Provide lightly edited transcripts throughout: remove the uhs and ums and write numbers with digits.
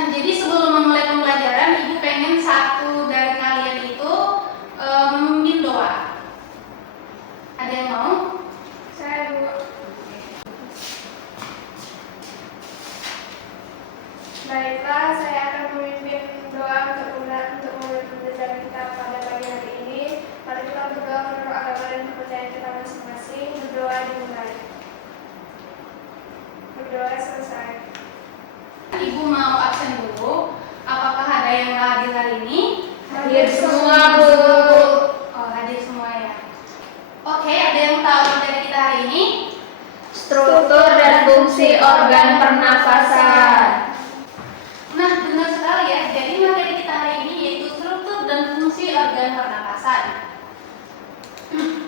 Nah, jadi sebelum memulai pembelajaran, Ibu pengen satu dari kalian itu memimpin doa. Ada yang mau? Saya Bu. Baiklah, saya akan memimpin doa untuk memulai pembelajaran kita pada pagi hari ini. Mari kita berdoa menurut agama dan kepercayaan kita masing-masing. Berdoa dimulai. Berdoa selesai. Ibu mau absen dulu. Apakah ada yang hadir hari ini? Hadir semua, Bu. Oh, hadir semua ya. Oke, ada yang tahu materi kita hari ini? Struktur dan fungsi organ pernafasan. Nah, benar sekali ya. Jadi materi kita hari ini yaitu struktur dan fungsi organ pernapasan.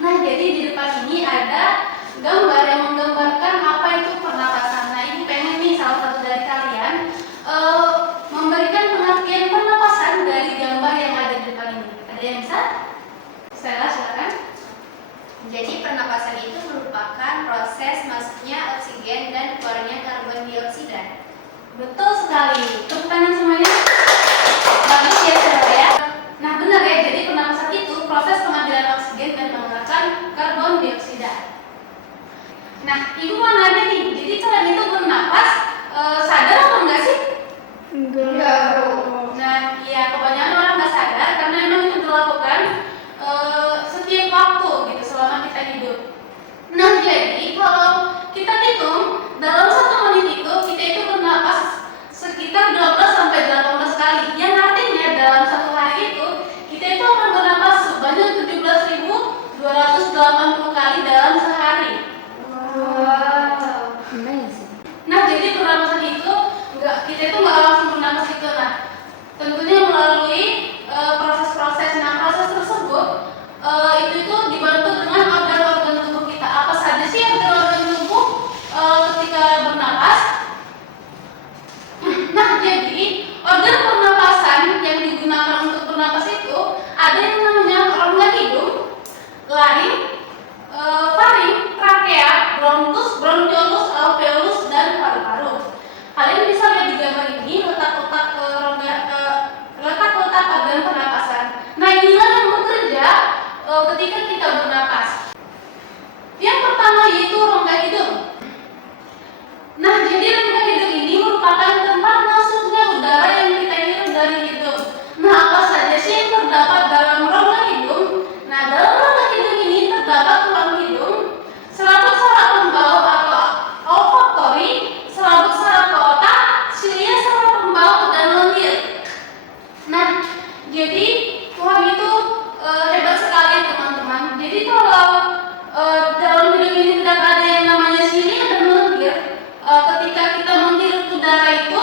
Nah, jadi di depan ini ada gambar yang menggambarkan apa itu pernapasan. Nah, ini pengen nih salah satu dari kalian memberikan pengertian pernapasan dari gambar yang ada di depan ini. Ada yang bisa? Stella, silakan. Jadi pernapasan itu merupakan proses masuknya oksigen dan keluarnya karbon dioksida. Betul sekali. Tepuk tangan semuanya. Bagus ya, Stella ya. Nah, benar ya. Jadi pernapasan itu proses pengambilan oksigen dan mengeluarkan karbon dioksida. Nah, Ibu mau nanya nih. Jadi kalian itu bernapas sadar atau enggak sih? Enggak, Bu. Nah, iya, kebanyakan orang nggak sadar karena memang itu dilakukan setiap waktu gitu selama kita hidup. Nah, jadi kalau kita hitung dalam 1 menit itu kita itu bernapas sekitar 12 sampai 18 kali. Yang artinya dalam 1 hari itu kita itu akan bernapas sebanyak 17.280 kali dalam sehari. Wow. Nah, jadi pernapasan itu kita itu nggak langsung bernapas itu. Nah, tentunya melalui proses-proses. Nah, proses tersebut itu dibantu dengan organ-organ tubuh kita. Apa saja sih organ-organ tubuh ketika bernapas? Nah, jadi organ pernapasan yang digunakan untuk bernapas itu ada yang namanya rongga hidung, laring, faring, trakea, bronkus, bronkiolus, alveolus, dan paru-paru. Kalian bisa lihat di gambar ini letak-letak letak-letak organ pernapasan. Nah, inilah yang bekerja ketika kita bernapas. Yang pertama yaitu rongga hidung. Nah, jadi rongga hidung ini merupakan tempat masuknya udara yang kita hirup dari hidung. Nah, apa saja sih yang terdapat dalam rongga hidung? Nah, dalam rongga hidung ini terdapat tulang hidung, selaput saraf pembau atau olfaktori, selaput saraf ke otak, silia saraf pembau, dan lendir. Nah, jadi Tuhan itu hebat sekali teman-teman. Jadi kalau dalam hidup ini tidak ada yang namanya silia dan lendir, ketika kita menghirup udara itu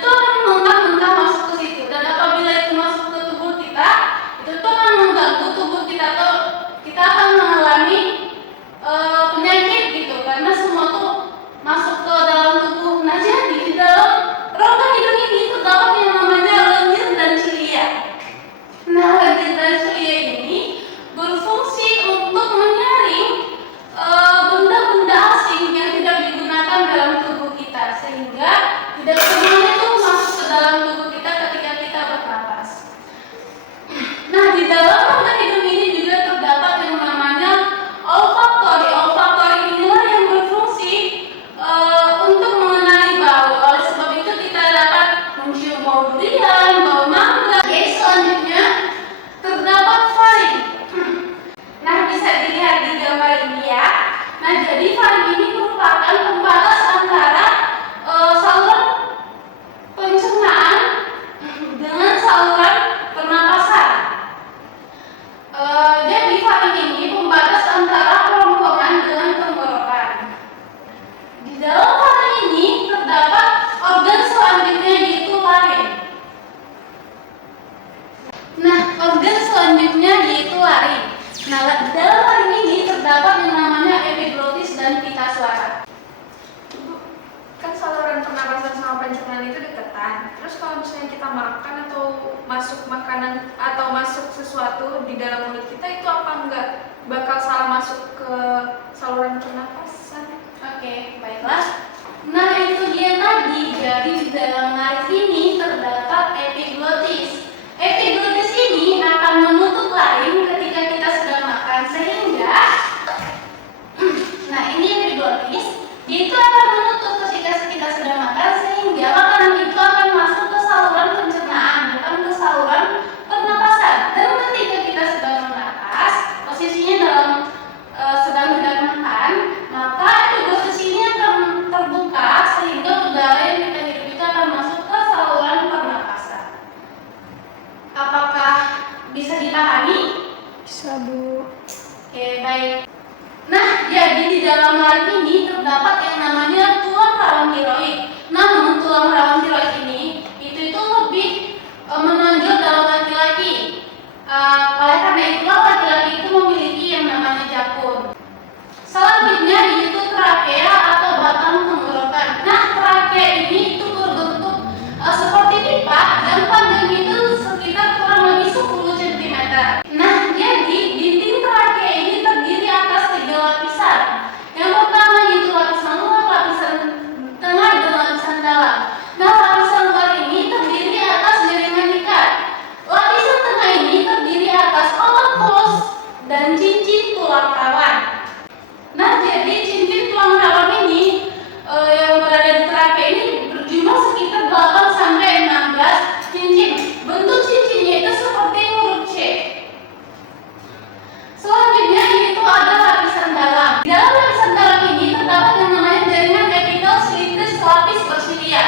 tuh akan mentah-mentah masuk ke situ. Dan apabila itu masuk ke tubuh kita, itu tuh akan mengganggu tubuh kita atau kita akan mengalami penyakit gitu karena semua tuh masuk ke dalam tubuh. Nah, jadi di dalam rongga hidung ini terdapat yang namanya lendir dan silia. Nah, lendir dan silia ini berfungsi untuk menyaring benda-benda asing yang tidak digunakan dalam tubuh kita sehingga tidak semuanya itu masuk ke dalam tubuh kita ketika kita bernapas. Nah, di dalam rongga hidung ini juga terdapat yang namanya olfaktori. Olfaktori inilah yang berfungsi untuk mengenali bau. Oleh sebab itu kita dapat mencium bau durian, bau mangga. Oke, selanjutnya terdapat faring. Nah, bisa dilihat di gambar ini ya. Nah, jadi faring ini merupakan pembatas antara saluran pencernaan dengan saluran pernapasan. Jadi faring ini pembatas antara kerongkongan dengan tenggorokan. Di dalam faring ini terdapat organ selanjutnya yaitu laring. Nah, organ selanjutnya yaitu laring. Nah, di dalam laring ini terdapat yang namanya epiglotis dan pita suara. Kan saluran pernapasan sama pencernaan itu deketan. Terus kalau misalnya kita makan atau masuk makanan atau masuk sesuatu di dalam mulut kita, itu apa enggak bakal salah masuk ke saluran pernapasan? Oke, baiklah. Nah, itu dia tadi. Jadi di dalam laring ini dalam laring ini terdapat yang namanya tulang rawan tiroid. Namun tulang rawan tiroid ini itu lebih menonjol dalam laki-laki. Oleh karena itulah laki-laki itu memiliki yang namanya jakun. Selanjutnya yaitu trakea atau batang tenggorokan. Nah, trakea ini itu berbentuk seperti pipa dan panjangnya itu sekitar kurang lebih 10 cm. Nah, jadi dinding trakea ini terdiri atas 3 lapisan. Yang pertama yaitu lapisan luar, lapisan tengah, dan lapisan dalam. Nah, lapisan luar ini terdiri atas jaringan ikat. Lapisan tengah ini terdiri atas otot polos dan cincin tulang rawan. Nah, jadi cincin tulang rawan ini yang berada di trakea ini berjumlah sekitar 8 sampai 16 cincin. Bentuk cincinnya itu seperti huruf C. Selanjutnya yaitu ada lapisan dalam. Di dalam lapisan dalam ini terdapat yang namanya jaringan epitel cilindris selapis bersilia.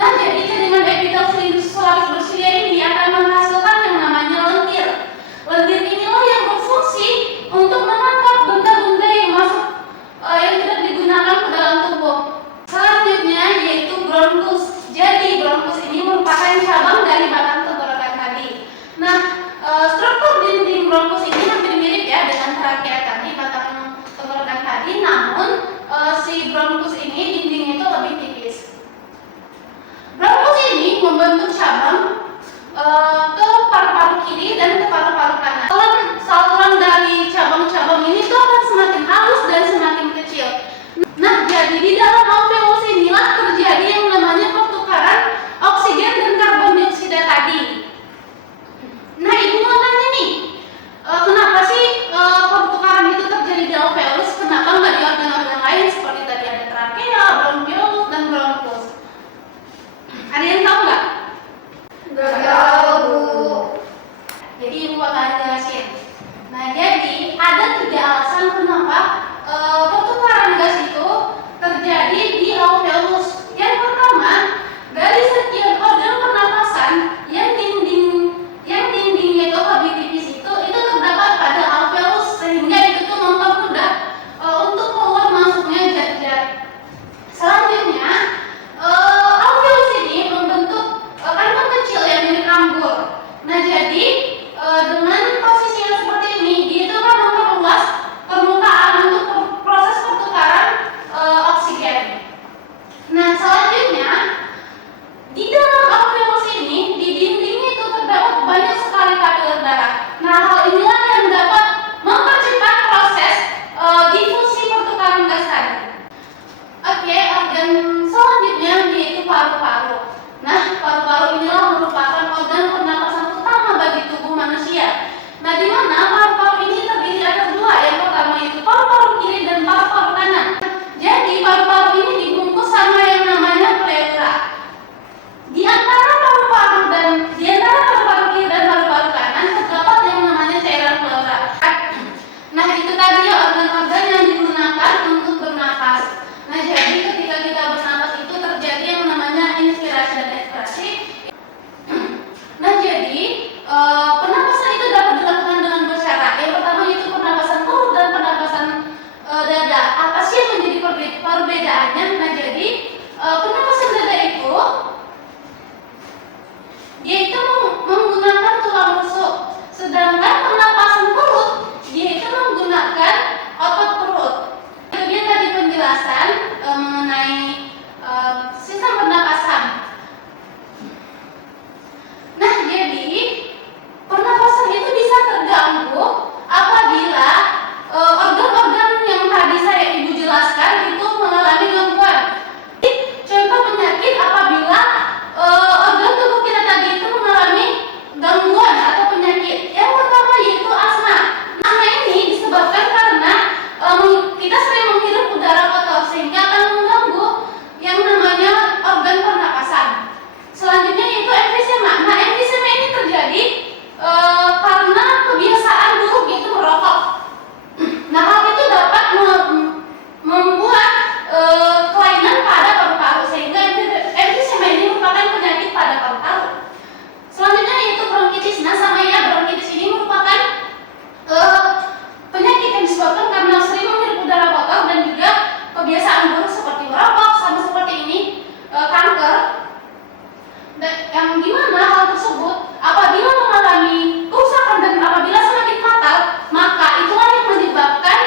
Nah, jadi jaringan epitel cilindris selapis bersilia ini akan menghasilkan yang namanya lendir. Lendir inilah yang berfungsi untuk menangkap benda-benda yang masuk yang tidak digunakan ke dalam tubuh. Selanjutnya yaitu bronkus. Jadi bronkus ini merupakan cabang dari batang tenggorokan tadi. Nah, struktur dinding bronkus ini hampir mirip ya dengan trakea tadi, batang tenggorokan tadi, namun si bronkus ini dindingnya itu lebih tipis. Bronkus ini membentuk cabang ke paru-paru kiri dan ke paru-paru kanan. Saluran dari cabang-cabang ini tuh akan semakin halus dan semakin kecil. Nah, jadi di dalam alveolus inilah terjadi yang namanya pertukaran oksigen dan karbon dioksida tadi. Nah, ibu mau nanya nih, kenapa sih pertukaran itu terjadi di alveolus? Kenapa nggak di organ-organ lain seperti tadi ada trakea, bronkiolus, dan bronkus? Ada yang tahu nggak? Nggak tahu, Bu. Jadi ibu akan jelasin. Nah, jadi ada 3 alasan kenapa pertukaran gas itu terjadi di alveolus. Yang pertama, dari sekian organ pernapasan yang dindingnya itu lebih tipis itu terdapat pada alveolus, sehingga itu tuh mempermudah untuk keluar masuknya zat-zat. Selanjutnya, alveolus ini membentuk kantong kecil yang mirip rambut Dan yang gimana hal tersebut? Apabila mengalami kerusakan dan apabila semakin fatal, maka itulah yang menyebabkan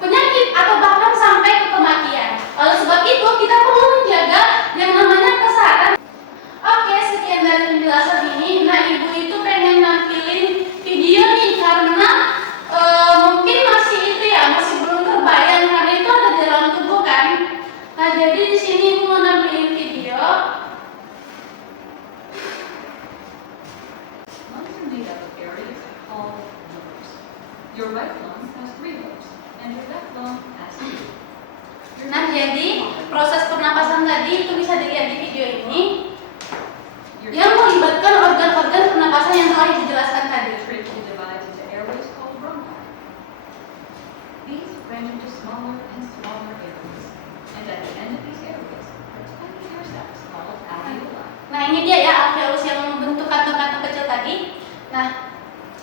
penyakit atau bahkan sampai ke kematian. Oleh sebab itu kita perlu menjaga yang namanya kesehatan. Oke, sekian dari penjelasan ini. Nah, ibu itu pengen nampilin video nih karena mungkin masih itu ya, masih belum terbayang karena itu ada di dalam tubuh kan. Nah, jadi di sini ibu mau nampilin video. Lungs are made up of areas called lobes. Your right lung has 3 lobes, and your left lung has 2. Nah, jadi proses pernapasan tadi itu bisa dilihat di video ini yang melibatkan organ-organ pernapasan yang telah dijelaskan tadi. Trachea divides into airways called bronchi. These branch into smaller and smaller areas, and at the end of these areas are tiny air sacs called alveoli. Nah, ini dia ya alveolus yang membentuk kantong-kantong kecil tadi. Nah,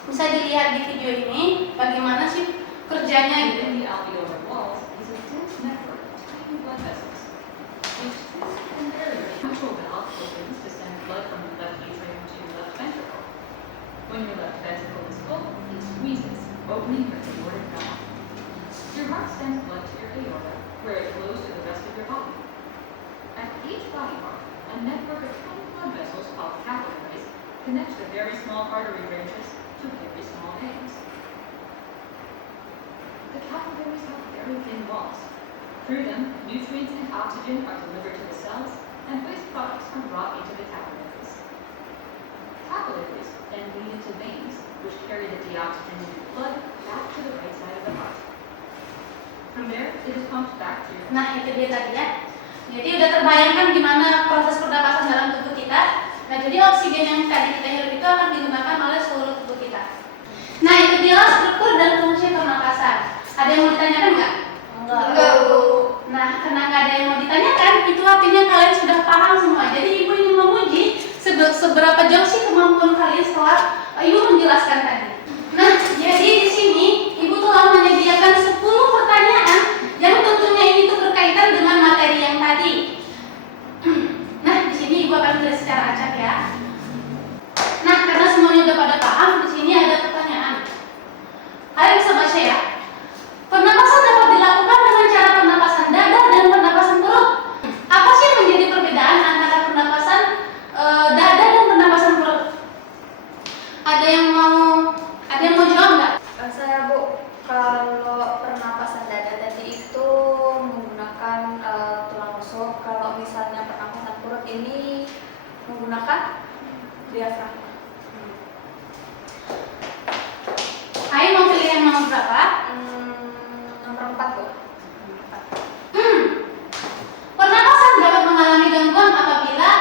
bisa dilihat di video ini bagaimana sih kerjanya gitu. Within the alveolar walls is a dense network of tiny blood vessels. Each twist and barrier mitral valve opens to send blood from the left atrium to your left ventricle. When your left ventricle is full, it squeezes, opening your aortic valve. Your heart sends blood to your aorta, where it flows to the rest of your body. At each body part, a network of tiny blood vessels called capillaries connects the very small artery branches to very small veins. The capillaries have very thin walls. Through them, nutrients and oxygen are delivered to the cells, and waste products are brought into the capillaries. Capillaries then lead into veins, which carry the deoxygenated blood back to the right side of the heart. From there, it is pumped back to your Nah, itu dia tadi ya. Jadi udah terbayangkan gimana proses pernapasan dalam tubuh kita. Nah, jadi oksigen yang tadi kita hirup itu akan digunakan oleh seluruh tubuh kita. Nah, itu dia struktur dan fungsi pernapasan. Ada yang mau ditanyakan nggak? Enggak, Bu. Nah, karena nggak ada yang mau ditanyakan, itu artinya kalian sudah paham semua. Jadi ibu ingin menguji seberapa jauh sih kemampuan kalian setelah ibu menjelaskan tadi. Nah, jadi di sini ibu telah menyediakan 10 pertanyaan yang tentunya ini tuh berkaitan dengan materi yang tadi. Nah, di sini ibu akan tulis secara acak ya. Nah, karena semuanya udah pada paham, di sini ada pertanyaan. Kalian bisa baca ya. Pernapasan dapat dilakukan dengan cara pernapasan dada dan pernapasan perut. Apa sih yang menjadi perbedaan antara pernapasan dada dan pernapasan perut? Ada yang mau jawab nggak? Saya, Bu, kalau pernapasan dada tadi itu menggunakan tulang rusuk. Kalau misalnya pernapasan perut ini menggunakan diafragma. Ayo mau pilih yang nomor berapa? Nomor 4, Bu. Pernapasan dapat mengalami gangguan apabila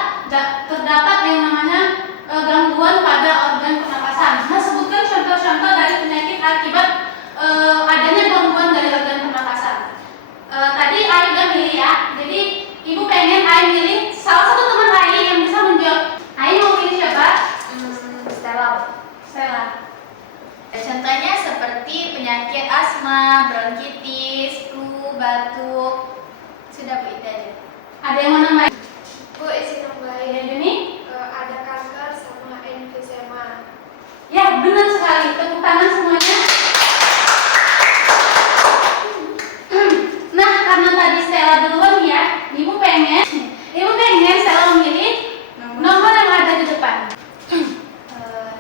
terdapat yang namanya gangguan pada organ pernapasan. Nah, sebutkan contoh-contoh dari penyakit akibat adanya gangguan dari organ pernapasan. Tadi Ayu udah milih ya. Jadi ibu pengen Ayu milih salah satu teman Ayu yang bisa menjawab. Ayu mau pilih siapa? Stella. Stella. Contohnya seperti penyakit asma, bronkitis, flu, batuk. Sudah, Bu, itu aja. Ada yang mau nambahin? Bu, izin nambahin. Ya, Juni? Ada kanker sama emfisema. Ya, benar sekali. Tepuk tangan semuanya. Nah, karena tadi Stella duluan ya, ibu pengen Stella memilih nomor yang ada di depan.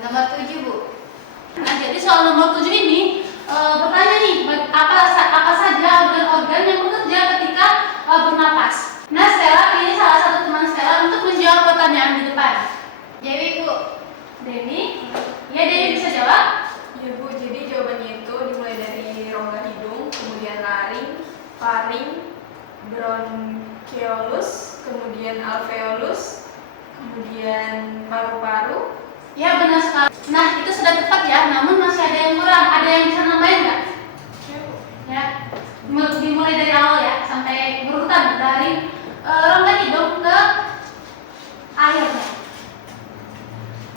Nomor 7, Bu. Nah, jadi soal nomor 7 ini bertanya nih, apa saja organ-organ yang bekerja ketika bernapas. Nah, Stella pilih salah satu teman Stella untuk menjawab pertanyaan di depan. Dewi, Bu. Dewi? Ya, Dewi bisa jawab? Ya, Bu, jadi jawabannya itu dimulai dari rongga hidung, kemudian laring, faring, bronchiolus, kemudian alveolus, kemudian paru-paru. Ya, benar sekali. Nah, itu sudah tepat ya, namun masih ada yang kurang. Ada yang bisa nambahin nggak? Ya, dimulai dari awal ya, sampai berurutan dari rongga hidung ke akhir.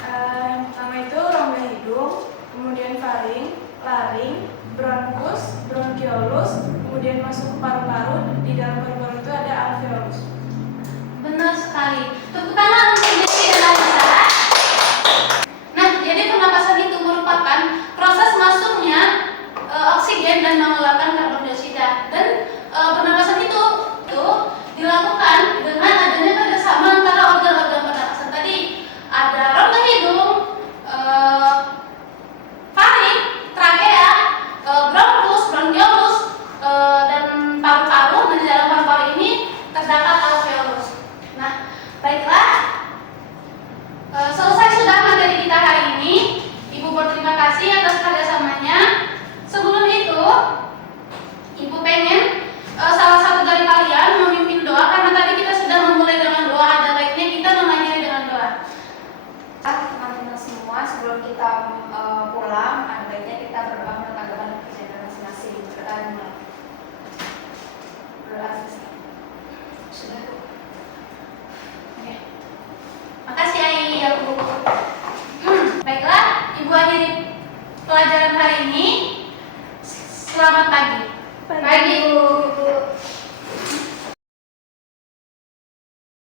Yang pertama itu rongga hidung, kemudian faring, laring, bronkus, bronchiolus, kemudian masuk ke paru-paru. Di dalam paru-paru itu ada alveolus. Tepuk tangan untuk Jessi dan Alisa. Nah, jadi pernapasan itu merupakan proses masuknya oksigen dan mengeluarkan karbon dioksida. Dan pernapasan itu dilakukan dengan adanya kerjasama antara organ-organ pernapasan tadi. Ada rongga hidung, faring, trakea, bronkus, bronkiolus, dan paru-paru. Dan di dalam paru-paru ini terdapat alveolus. Nah, baiklah, selesai sudah materi kita hari ini. Ibu berterima kasih atas kerjasamanya. Sebelum itu, Ibu pengen salah satu dari kalian memimpin doa, karena tadi kita sudah memulai dengan doa. Ada baiknya kita mengakhiri dengan doa. Teman-teman semua, sebelum kita pulang, ada baiknya kita berdoa menurut agama dan kepercayaan masing-masing. Kita berdoa. Sudah. Oke. Makasih Ai, ya Bu. Baiklah, Ibu akhiri pelajaran hari ini. Selamat pagi. Pagi, Bu.